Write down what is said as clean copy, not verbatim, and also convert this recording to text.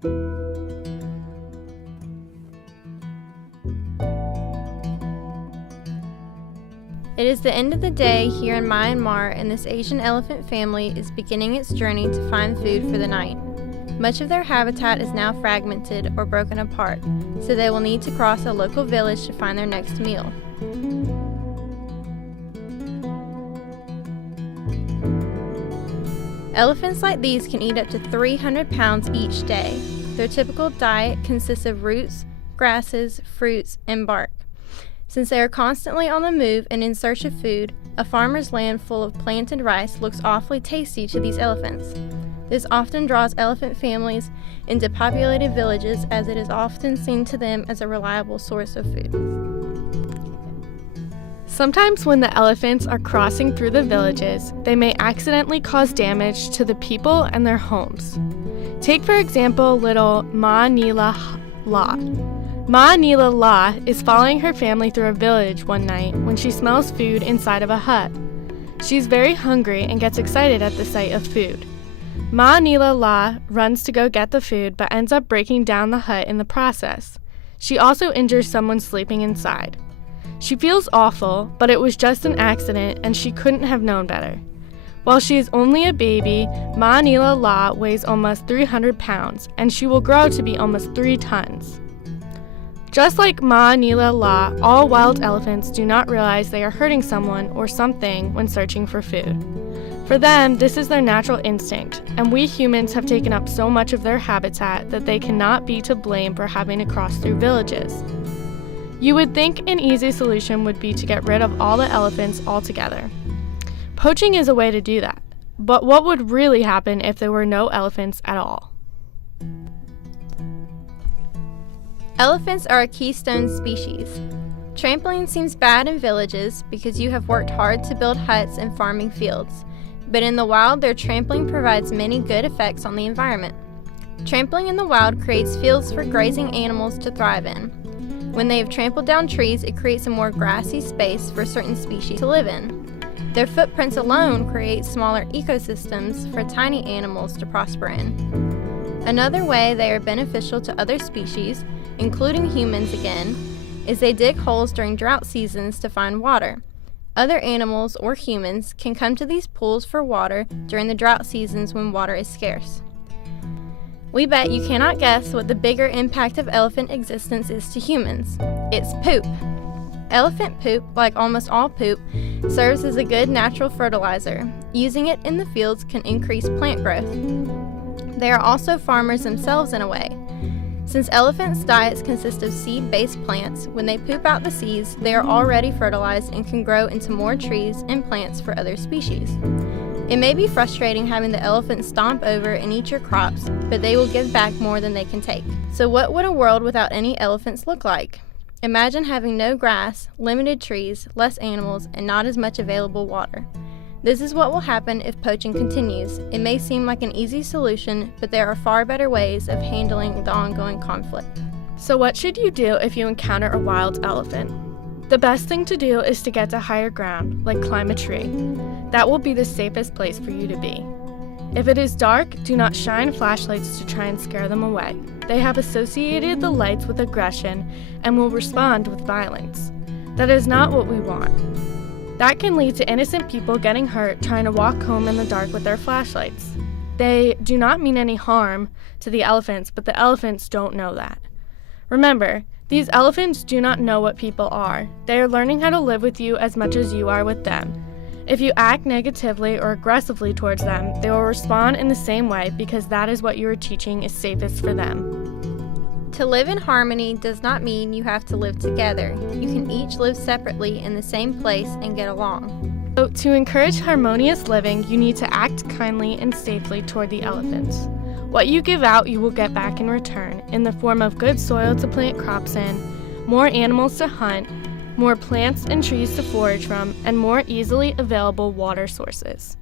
It is the end of the day here in Myanmar, and this Asian elephant family is beginning its journey to find food for the night. Much of their habitat is now fragmented or broken apart, so they will need to cross a local village to find their next meal. Elephants like these can eat up to 300 pounds each day. Their typical diet consists of roots, grasses, fruits, and bark. Since they are constantly on the move and in search of food, a farmer's land full of planted rice looks awfully tasty to these elephants. This often draws elephant families into populated villages, as it is often seen to them as a reliable source of food. Sometimes when the elephants are crossing through the villages, they may accidentally cause damage to the people and their homes. Take for example little Ma Nila La. Ma Nila La is following her family through a village one night when she smells food inside of a hut. She's very hungry and gets excited at the sight of food. Ma Nila La runs to go get the food but ends up breaking down the hut in the process. She also injures someone sleeping inside. She feels awful, but it was just an accident and she couldn't have known better. While she is only a baby, Ma Nila La weighs almost 300 pounds and she will grow to be almost 3 tons. Just like Ma Nila La, all wild elephants do not realize they are hurting someone or something when searching for food. For them, this is their natural instinct, and we humans have taken up so much of their habitat that they cannot be to blame for having to cross through villages. You would think an easy solution would be to get rid of all the elephants altogether. Poaching is a way to do that, but what would really happen if there were no elephants at all? Elephants are a keystone species. Trampling seems bad in villages because you have worked hard to build huts and farming fields, but in the wild their trampling provides many good effects on the environment. Trampling in the wild creates fields for grazing animals to thrive in. When they have trampled down trees, it creates a more grassy space for certain species to live in. Their footprints alone create smaller ecosystems for tiny animals to prosper in. Another way they are beneficial to other species, including humans again, is they dig holes during drought seasons to find water. Other animals or humans can come to these pools for water during the drought seasons when water is scarce. We bet you cannot guess what the bigger impact of elephant existence is to humans. It's poop. Elephant poop, like almost all poop, serves as a good natural fertilizer. Using it in the fields can increase plant growth. They are also farmers themselves in a way. Since elephants' diets consist of seed-based plants, when they poop out the seeds, they are already fertilized and can grow into more trees and plants for other species. It may be frustrating having the elephants stomp over and eat your crops, but they will give back more than they can take. So what would a world without any elephants look like? Imagine having no grass, limited trees, less animals, and not as much available water. This is what will happen if poaching continues. It may seem like an easy solution, but there are far better ways of handling the ongoing conflict. So what should you do if you encounter a wild elephant? The best thing to do is to get to higher ground, like climb a tree. That will be the safest place for you to be. If it is dark, do not shine flashlights to try and scare them away. They have associated the lights with aggression and will respond with violence. That is not what we want. That can lead to innocent people getting hurt trying to walk home in the dark with their flashlights. They do not mean any harm to the elephants, but the elephants don't know that. Remember, these elephants do not know what people are. They are learning how to live with you as much as you are with them. If you act negatively or aggressively towards them, they will respond in the same way because that is what you are teaching is safest for them. To live in harmony does not mean you have to live together. You can each live separately in the same place and get along. So, to encourage harmonious living, you need to act kindly and safely toward the elephants. What you give out, you will get back in return, in the form of good soil to plant crops in, more animals to hunt, more plants and trees to forage from, and more easily available water sources.